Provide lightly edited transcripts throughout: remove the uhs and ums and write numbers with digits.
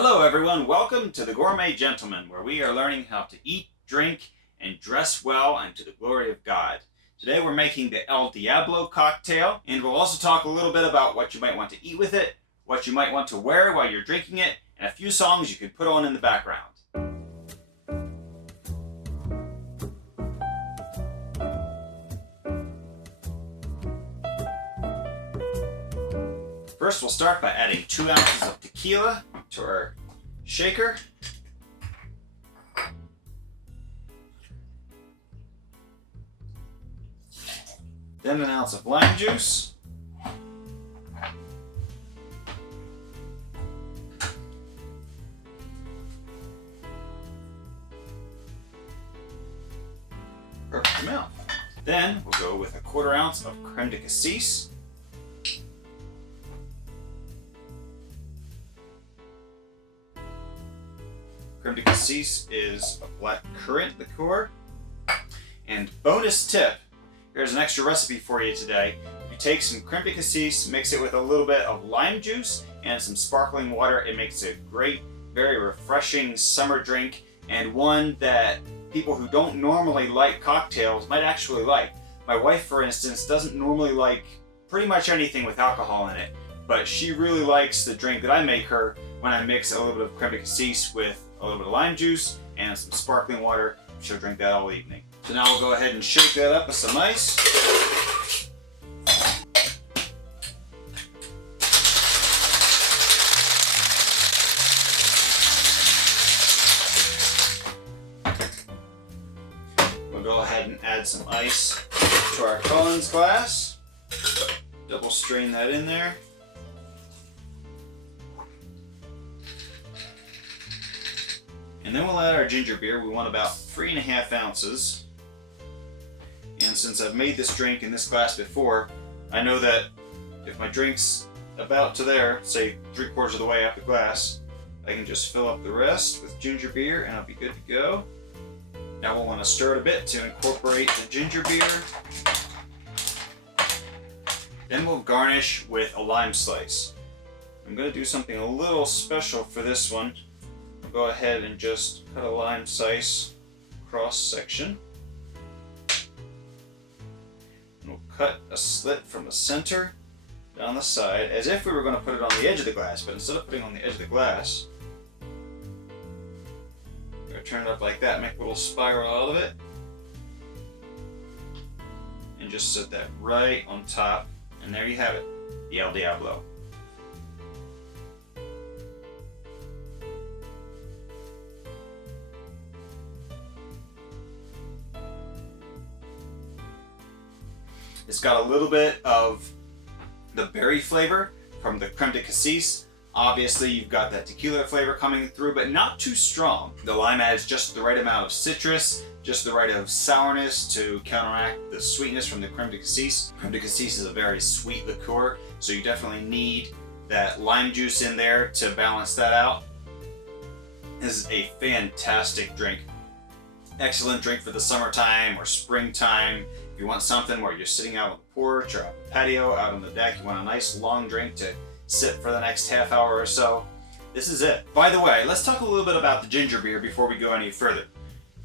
Hello everyone, welcome to the Gourmet Gentleman, where we are learning how to eat, drink, and dress well and to the glory of God. Today we're making the El Diablo cocktail, and we'll also talk a little bit about what you might want to eat with it, what you might want to wear while you're drinking it, and a few songs you could put on in the background. First, we'll start by adding 2 ounces of tequila to our shaker. Then 1 ounce of lime juice. Perfect amount. Then we'll go with 1/4 ounce of Creme de Cassis. Creme de Cassis is a black currant liqueur. And bonus tip, here's an extra recipe for you today. You take some Creme de Cassis, mix it with a little bit of lime juice and some sparkling water. It makes a great, very refreshing summer drink, and one that people who don't normally like cocktails might actually like. My wife, for instance, doesn't normally like pretty much anything with alcohol in it, but she really likes the drink that I make her when I mix a little bit of Creme de Cassis with a little bit of lime juice and some sparkling water. She'll drink that all evening. So now we'll go ahead and shake that up with some ice. We'll go ahead and add some ice to our Collins glass. Double strain that in there. And then we'll add our ginger beer. We want about 3.5 ounces. And since I've made this drink in this glass before, I know that if my drink's about to there, say 3/4 of the way up the glass, I can just fill up the rest with ginger beer and I'll be good to go. Now we'll want to stir it a bit to incorporate the ginger beer. Then we'll garnish with a lime slice. I'm going to do something a little special for this one. I'll go ahead and just cut a lime slice cross section. And we'll cut a slit from the center down the side as if we were going to put it on the edge of the glass, but instead of putting it on the edge of the glass, we're going to turn it up like that, make a little spiral out of it, and just set that right on top, and there you have it, the El Diablo. It's got a little bit of the berry flavor from the Creme de Cassis. Obviously, you've got that tequila flavor coming through, but not too strong. The lime adds just the right amount of citrus, just the right of sourness to counteract the sweetness from the Creme de Cassis. Creme de Cassis is a very sweet liqueur, so you definitely need that lime juice in there to balance that out. This is a fantastic drink. Excellent drink for the summertime or springtime. If you want something where you're sitting out on the porch or out on the patio, out on the deck, you want a nice long drink to sit for the next half hour or so, this is it. By the way, let's talk a little bit about the ginger beer before we go any further.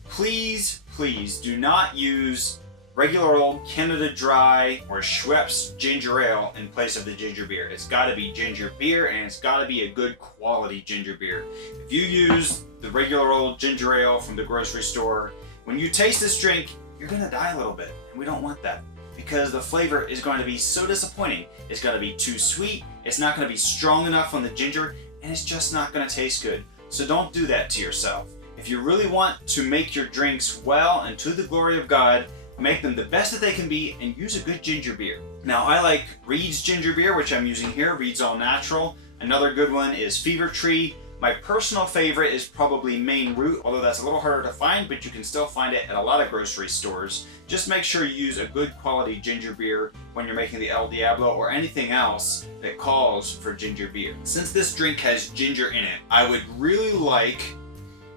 Please, please do not use regular old Canada Dry or Schweppes ginger ale in place of the ginger beer. It's got to be ginger beer, and it's got to be a good quality ginger beer. If you use the regular old ginger ale from the grocery store, when you taste this drink, you're gonna die a little bit, and we don't want that because the flavor is going to be so disappointing. It's going to be too sweet, it's not going to be strong enough on the ginger, and it's just not going to taste good. So don't do that to yourself. If you really want to make your drinks well and to the glory of God, make them the best that they can be and use a good ginger beer. Now I like Reed's ginger beer, which I'm using here, Reed's All Natural. Another good one is Fever Tree. My personal favorite is probably Maine Root, although that's a little harder to find, but you can still find it at a lot of grocery stores. Just make sure you use a good quality ginger beer when you're making the El Diablo or anything else that calls for ginger beer. Since this drink has ginger in it, I would really like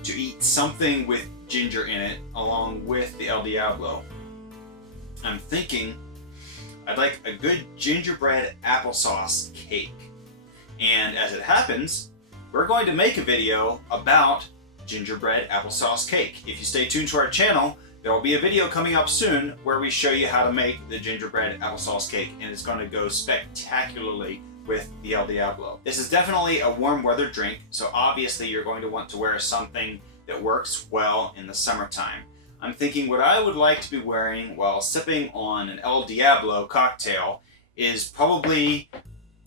to eat something with ginger in it along with the El Diablo. I'm thinking I'd like a good gingerbread applesauce cake. And as it happens, we're going to make a video about gingerbread applesauce cake. If you stay tuned to our channel, there will be a video coming up soon where we show you how to make the gingerbread applesauce cake, and it's going to go spectacularly with the El Diablo. This is definitely a warm weather drink, so obviously you're going to want to wear something that works well in the summertime. I'm thinking what I would like to be wearing while sipping on an El Diablo cocktail is probably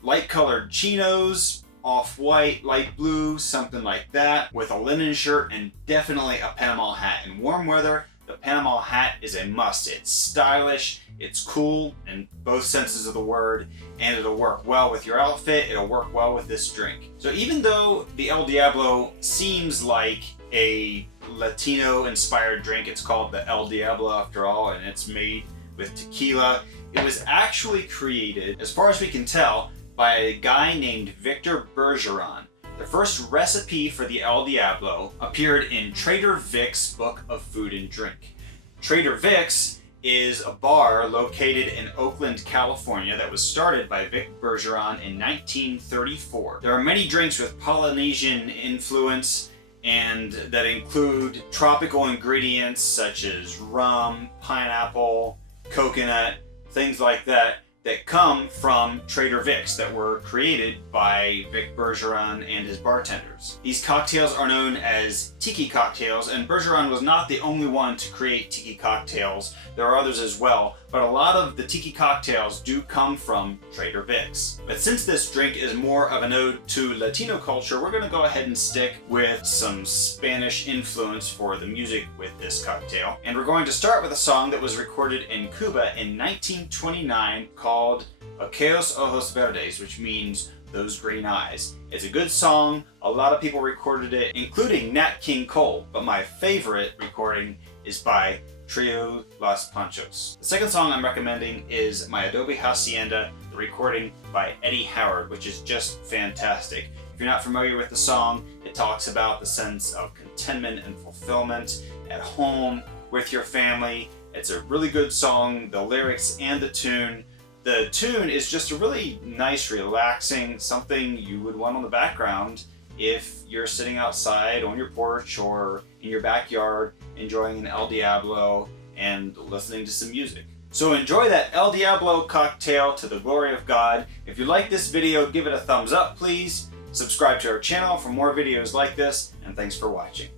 light colored chinos, off-white, light blue, something like that, with a linen shirt and definitely a Panama hat. In warm weather, the Panama hat is a must. It's stylish, it's cool in both senses of the word, and it'll work well with your outfit, it'll work well with this drink. So even though the El Diablo seems like a Latino-inspired drink, it's called the El Diablo after all, and it's made with tequila. It was actually created, as far as we can tell, by a guy named Victor Bergeron. The first recipe for the El Diablo appeared in Trader Vic's Book of Food and Drink. Trader Vic's is a bar located in Oakland, California that was started by Vic Bergeron in 1934. There are many drinks with Polynesian influence and that include tropical ingredients such as rum, pineapple, coconut, things like that, that come from Trader Vic's that were created by Vic Bergeron and his bartenders. These cocktails are known as tiki cocktails, and Bergeron was not the only one to create tiki cocktails. There are others as well, but a lot of the tiki cocktails do come from Trader Vic's. But since this drink is more of an ode to Latino culture, we're gonna go ahead and stick with some Spanish influence for the music with this cocktail. And we're going to start with a song that was recorded in Cuba in 1929 called Aquellos, Ojos, Verdes, which means those green eyes. It's a good song. A lot of people recorded it, including Nat King Cole, but my favorite recording is by Trio Los Panchos. The second song I'm recommending is my Adobe Hacienda, the recording by Eddy Howard, which is just fantastic. If you're not familiar with the song, it talks about the sense of contentment and fulfillment at home with your family. It's a really good song, the lyrics and the tune. The tune is just a really nice, relaxing, something you would want on the background if you're sitting outside on your porch or in your backyard enjoying an El Diablo and listening to some music. So enjoy that El Diablo cocktail to the glory of God. If you like this video, give it a thumbs up, please. Subscribe to our channel for more videos like this, and thanks for watching.